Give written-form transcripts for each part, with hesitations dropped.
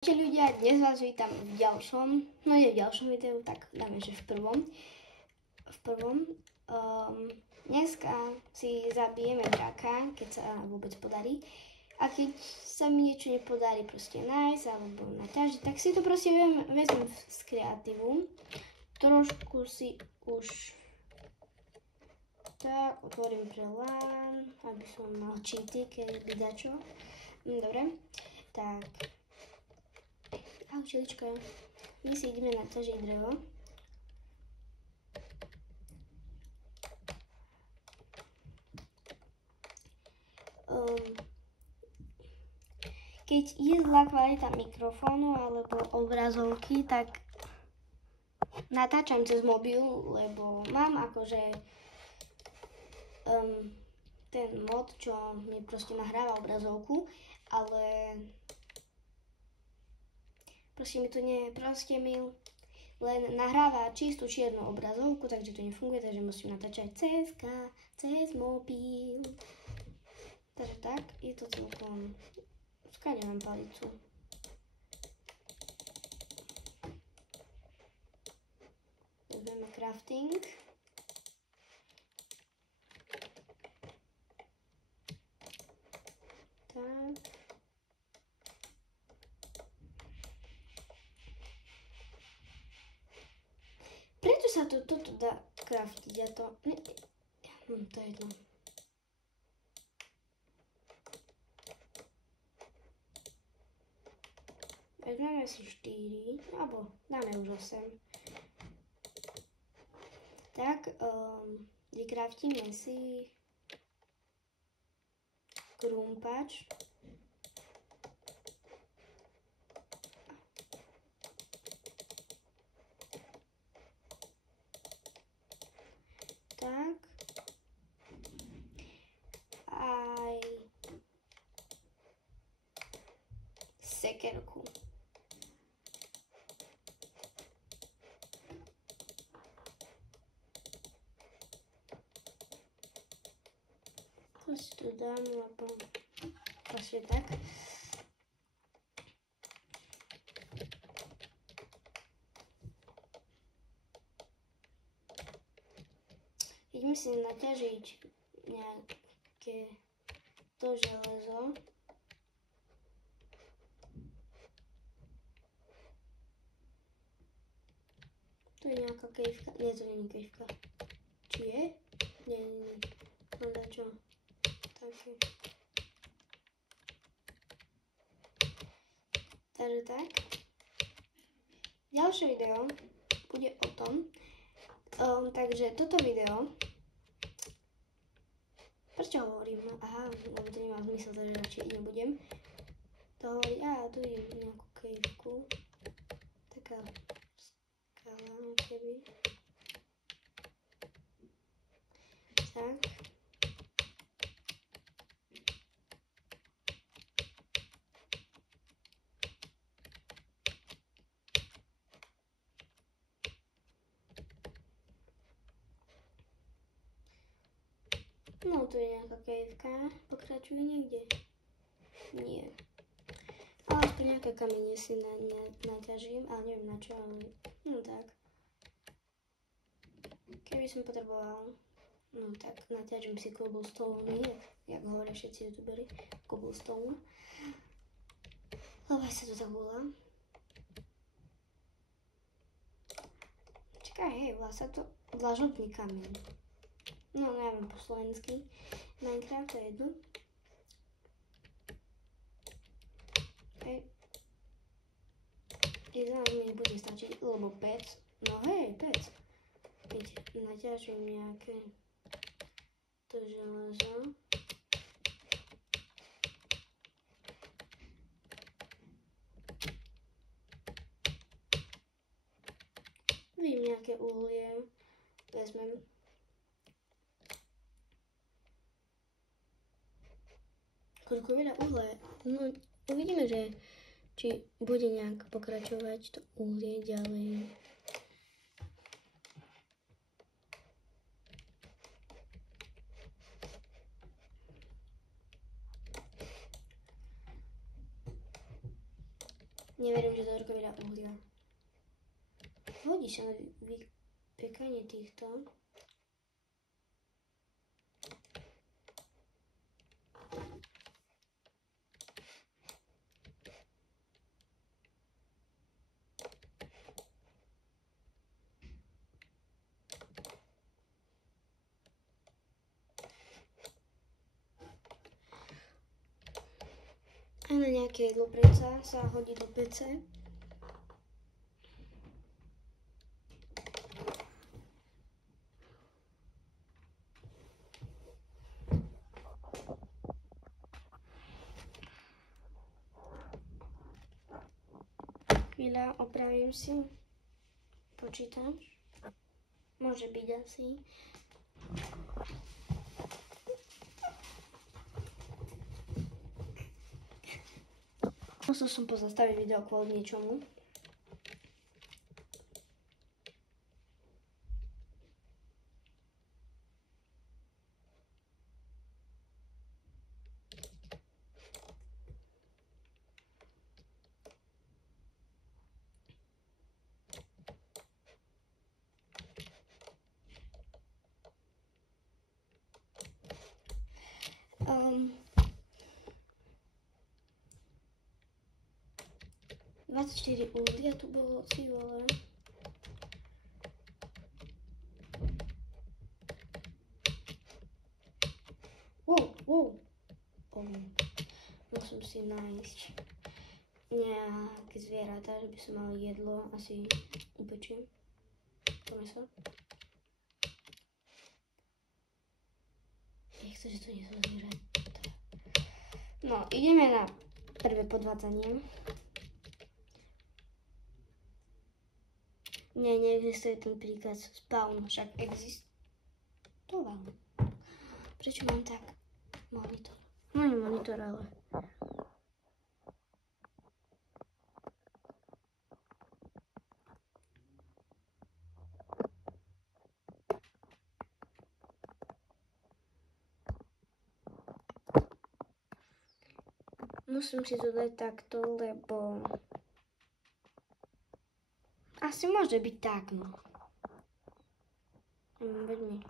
Čau ľudia, dnes vás vítam v ďalšom, no nie v ďalšom videu, tak dáme, že v prvom. Dneska si zabijeme draka, keď sa vôbec podarí. A keď sa mi niečo nepodarí proste nájsť alebo naťažiť, tak si to proste vezmem z kreatívu. Trošku si už tak otvorím pre LAN, aby som mal cheaty, keď by dačo. Dobre, tak. Ahoj, čelička. My si ideme naťažiť drevo. Keď je zlá kvalita mikrofónu alebo obrazovky, tak natáčam cez mobil, lebo mám akože ten mod, čo mi proste nahráva obrazovku, ale proste mi len nahráva čistú čiernu obrazovku, takže to nefunguje, takže musím natáčať cez mobil. Takže tak, je to celkom... Skáňam palicu. Vezmeme crafting. Tak. Prečo sa toto dá craftiť? Ja to... to je jedno. Vezmeme si 4, alebo dáme už 8. Tak, vykraftíme si krumpač. Tak. Aj sekerku. To si tu dám, lebo vlastne tak. Ideme si naťažiť nejaké to železo. To je nejaká kejvka. Nie, to nie je kejvka. Či je? Nie. No dačo. Také. Takže tak. Ďalšie video bude o tom. Takže toto video. Prečo hovorím? Aha, lebo to nemá zmysel, takže radšej nebudem to hovoriť. Tu je nejakú kejvku. Taká skala, keby. Tak. No, tu je nejaká kejvka. Pokračuje niekde? Nie. Ale aspoň nejaké kamene si naťažím, ale neviem na čo, ale no tak. Keby som potreboval, no tak naťažím si cobblestone, jak hovoria všetci youtuberi, cobblestone. Lebo sa to tak volá. Čakaj, hej, volá sa to vlažobný kameň. No, neviem po slovensky. Minecraft, to je jedno. Hej. 11 mi nebude stačiť, lebo pec. No hej, pec. Keď naťažím nejaké to železo. Vím nejaké uhlie. Vezmem. Koľko veľa uhlie. No, uvidíme, že či bude nejak pokračovať to uhlie ďalej. Neverím, že to veľa uhlia. Hodí sa na vypekanie týchto. A na nejaké jedlo predsa sa hodí do pece. Chvíľa, opravím si počítač. Môže byť asi. Musel som pozastaviť video kvôli niečomu. Um, 24 uhlia tu bolo, ty vole. Wow. Musím si nájsť nejaké zvieratá, že by som mal jedlo, asi upečiem. To meso. Nechce, že to nie sú zvieratá. No, ideme na prvé podvádzanie. Neexistuje ten príkaz spawn, však existoval. Prečo mám tak monitor? No nie monitor, ale... Musím si to dať takto, lebo... Asi môže byť tak, no. Veď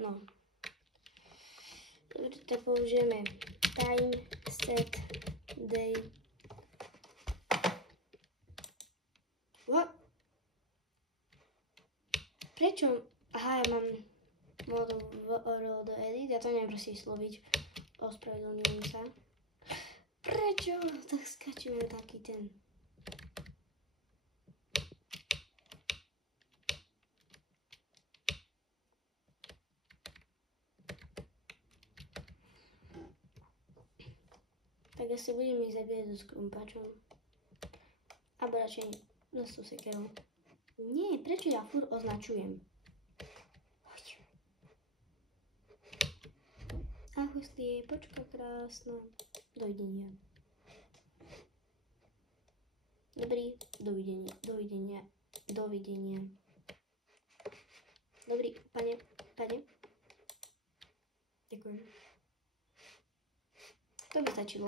no. Dobre, tak použijeme time, set, day. What? Prečo? Aha, ja mám modu do edit, ja to neviem proste sloviť. Ospravedlňujem sa. Prečo? Tak skáčeme taký ten. Tak asi budem ich zabíjať so skrumpačom. Abo radšej no s sekerou. Nie, prečo ja furt označujem? Ahoj počka krásna. Dovidenia. Dobrý, dovidenia. Dobrý, pane. Ďakujem. To by stačilo.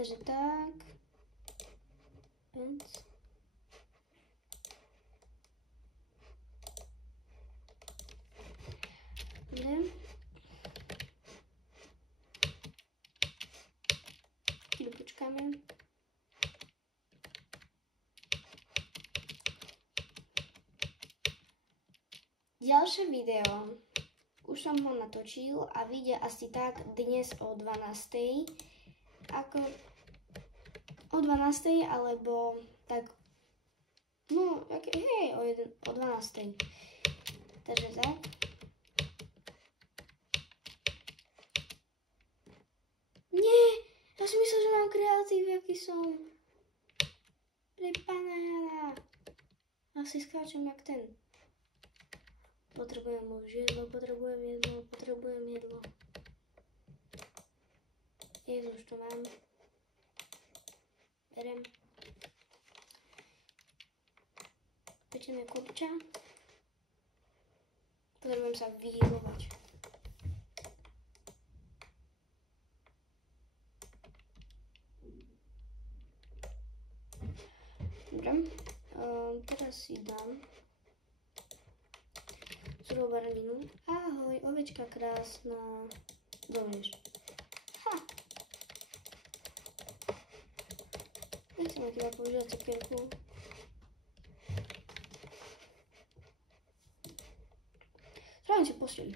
Takže tak. Pens. Dobre. Chvíľu počkáme. Ďalšie video. Už som ho natočil a vyjde asi tak dnes o 12:00. Ako o 12:00 alebo tak, no, hej, o 12:00. Takže tak. Nie, ja si myslel, že mám kreatív, aký som. Prepána. Asi skáčem jak ten. Potrebujem už jedlo, potrebujem jedlo. Jedlo už to mám. Berem. Pečené kopča. Potrebujem sa vyhýlovať. Dobre. Teraz si dám surovú baraninu. Ahoj, ovečka krásna. Dovieš. Ha! Nechcem na teba používať cukierku. Spravím si posteľ.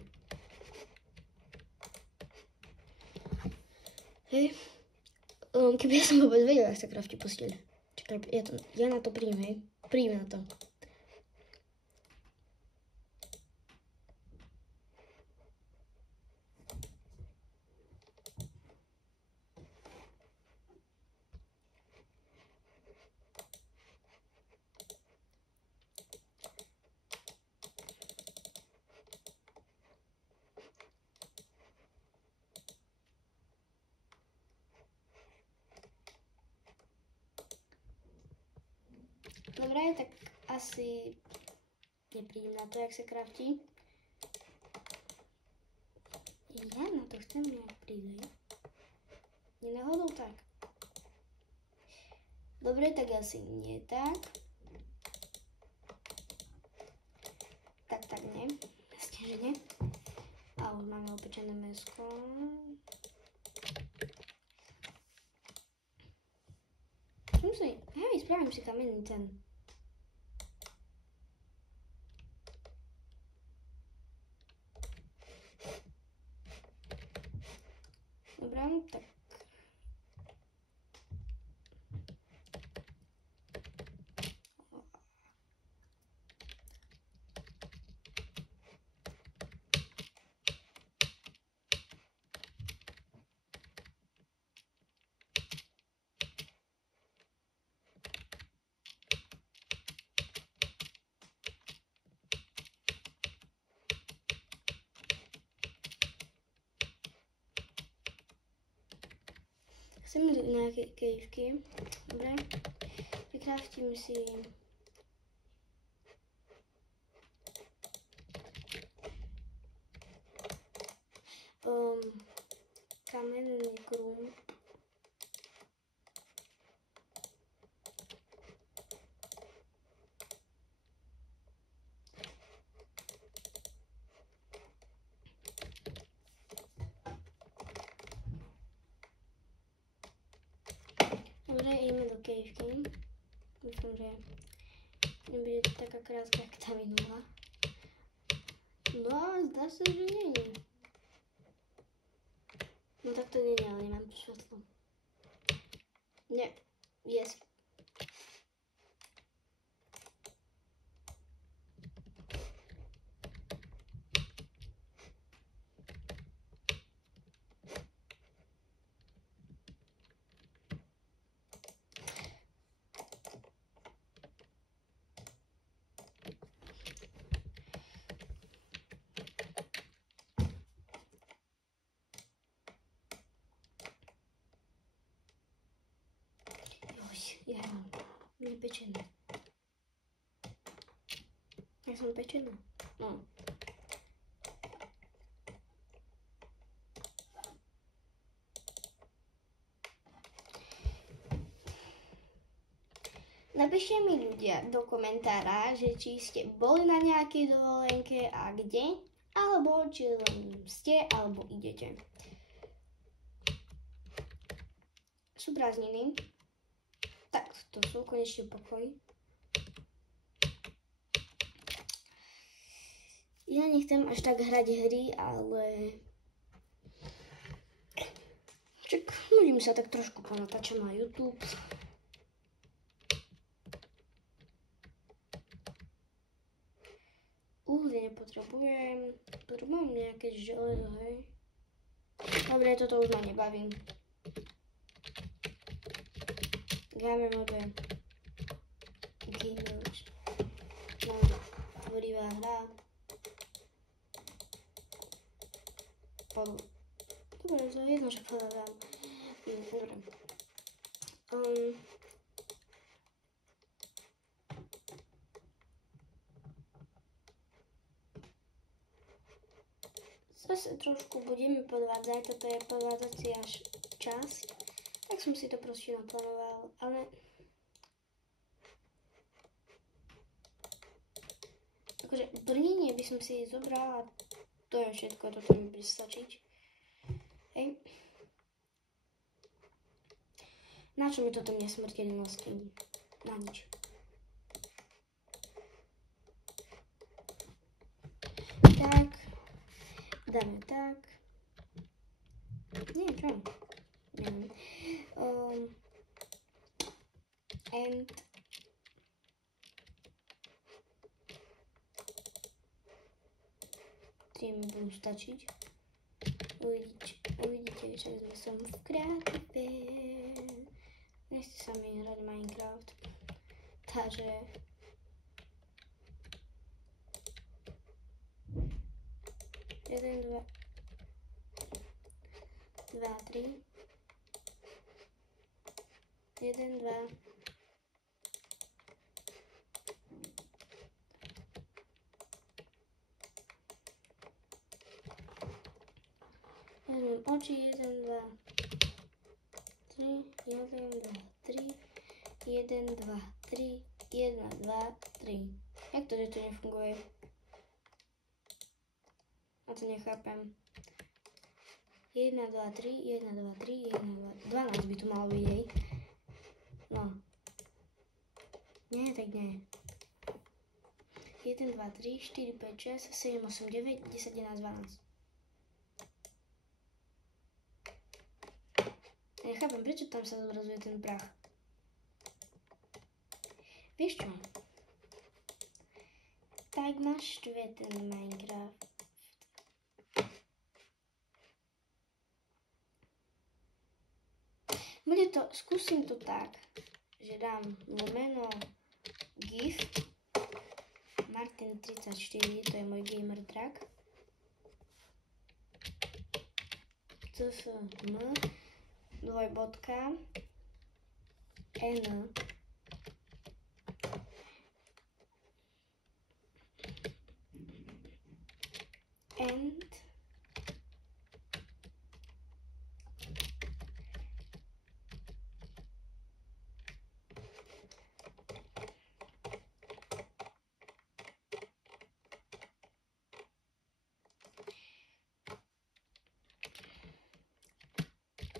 Hej. Keby ja som vôbec vedela, jak sa kraftí posteľ. Čakaj, ja na to príjem, hej. Príjem na to. Dobre, tak asi neprídem na to, jak sa kraftí. Ja na to chcem nejak prísť. Nenáhodou tak. Dobre, tak asi nie tak. Tak nie. Jasne, že nie. A už máme opečené mäsko. Hej, spravím si kamenný ten. Dobre, tak. Chcem nejaké kejvky. Dobre. Vykraftím si kamenný krúm. Dobre, ideme do kejvky. Myslím, že nebude taká krátka, jak tá minulá. No ale zdá sa, že nie je. No tak to nie je, ale nemám tu svetlo. Nie, yes. Ja mám nepečené. Ja som pečená. No. Napíšte mi ľudia do komentára, že či ste boli na nejakej dovolenke a kde, alebo či len ste, alebo idete. Sú prázdniny. Tak, to sú konečne pokoj. Ja nechcem až tak hrať hry, ale čak nudím sa tak trošku ponatáčam na YouTube. Uhlie nepotrebujem. Potrebujem nejaké železo, hej. Dobre, toto už ma nebaví. Hráme mode Gamers. nová hra. Dobre, to je jedno, že podľadám. Dobre. Zase trošku budeme podvádzať, toto je podvádzacia časť, tak som si to proste naplánoval, ale akože brnenie by som si zobrala, to je všetko, toto mi bude stačiť. Hej. Na čo mi toto nesmrteľnosti? Na nič. Tak. Dáme tak. Nie, čo? Neviem. And tie mi budú stačiť. Uvidíte, že som v kreatíve. Nechce sa mi hrať Minecraft. Takže 1, 2, 3, 1, 2, vezmem oči, 1, 2, 3, 1, 2, 3, 1, 2, 3, 1, 2, 3. Jak to, že to nefunguje? A to nechápem. 1, 2, 3, 1, 2, 3, 1, 2, 12 by tu malo byť, hej. No. Nie, tak nie. 1, 2, 3, 4, 5, 6, 7, 8, 9, 10, 11, 12. Ja nechápem, prečo tam sa zobrazuje ten prach. Vieš čo? Tak ma štve ten Minecraft. Bude to, skúsim to tak, že dám meno GIF Martin34, to je môj gamer track. CSM 2 bodka N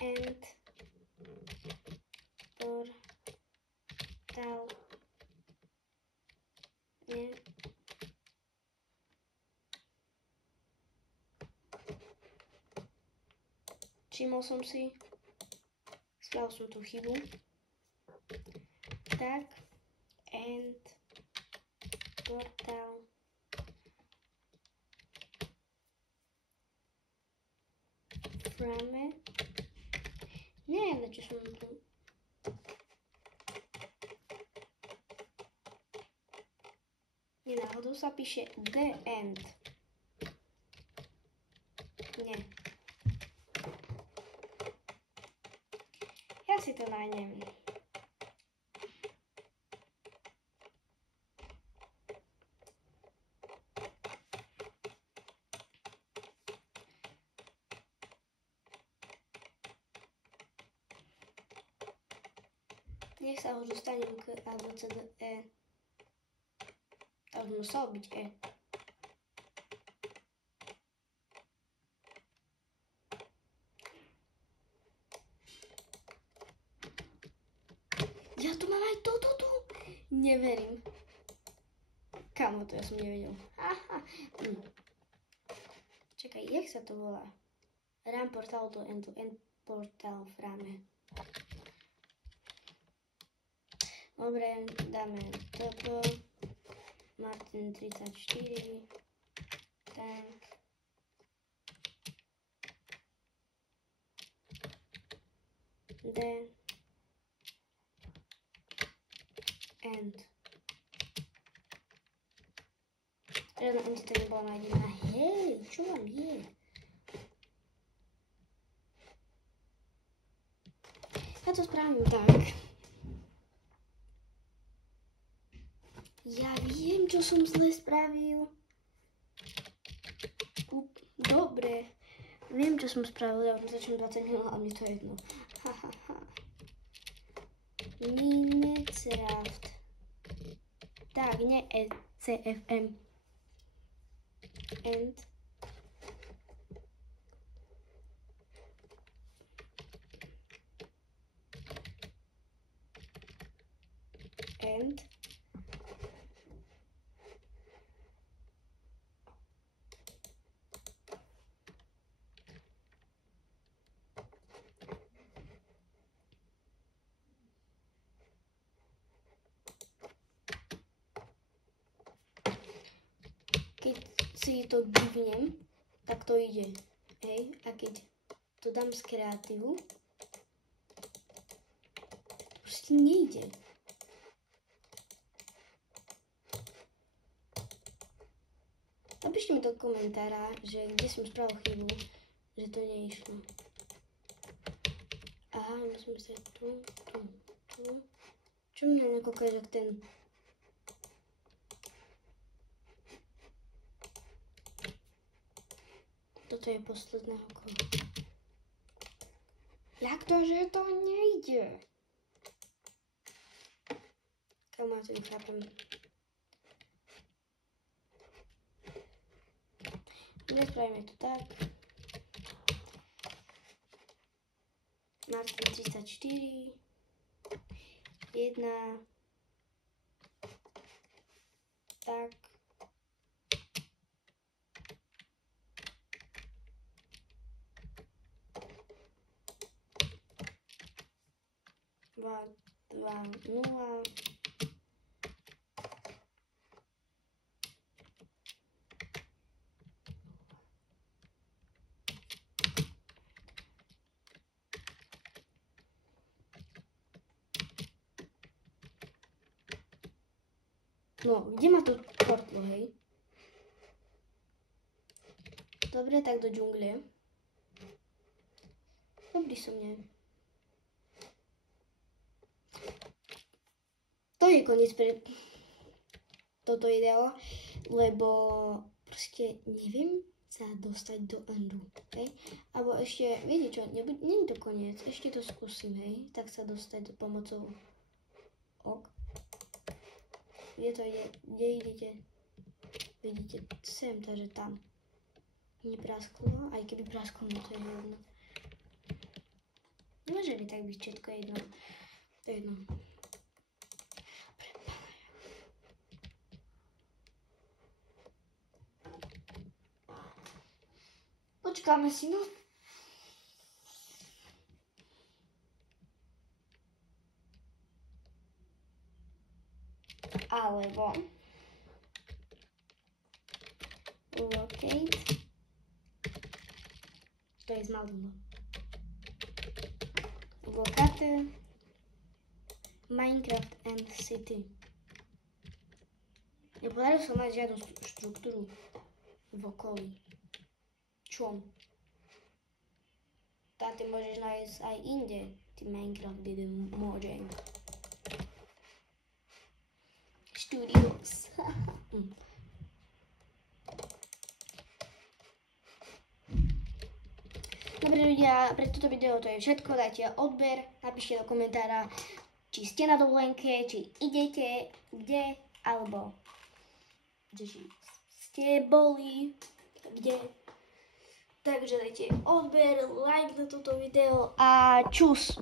and portal nie všimol som si, spravil som tú chybu, tak and portal frame. Nie, na čo som tu. Nie, náhodou sa píše the end. Nie. Ja si to nájdem. Nech sa už dostanem k alebo CDE. To už muselo byť E. Ja tu mám aj toto tu. Neverím. Kamo, to ja som nevedel. Aha. Čakaj, jak sa to volá? RAM portal to end portal frame. Dobre, dáme toto. Martin 34. Tak. D. And. Ráno ani to nebola nájdená. Hej, čo vám je? Ja to spravím tak. Ja viem, čo som zle spravil. Dobre. Viem, čo som spravil. Ja už začnem 20 minút a mne to je jedno. Minecraft. Tak, nie CFM. End. End. Keď si to divnem, tak to ide. Hej, a keď to dám z kreatívu, proste nejde. Napíšte mi do komentára, že kde som spravil chybu, že to neišlo. Aha, musím sa tu. Čo mňa nekúka, že ten... Toto je posledné okolo. Jak to, že to nejde? Kamo, ja to nechápem. Dnes spravíme to tak. Martin 34. 1. Tak. 2, 0. No, kde ma to portlo, hej? Dobre, tak do džungle. Dobrý som, nie? To je koniec pre toto video, lebo proste neviem sa dostať do endu, hej? Alebo ešte, viete čo, nie je to koniec, ešte to skúsim, hej? Tak sa dostať pomocou ok. Kde to ide? Kde idete? Vidíte sem, takže tam. Neprasklo, aj keby prasklo, no to je jedno. Môže by tak byť všetko jedno. To je jedno. Počkáme si, no. Alebo locate. To je zmalé. Locate Minecraft and City. Nepodarilo sa mať žiadnu štruktúru v okolí. Čo? Tá ty môžeš nájsť aj inde. Ty Minecraft, kde môžem. Studios. Dobre ľudia, pre toto video to je všetko. Dajte odber, napíšte do komentára, či ste na dovolenke, či idete, kde, alebo že ste boli, kde. Takže dajte odber, like na toto video a čus.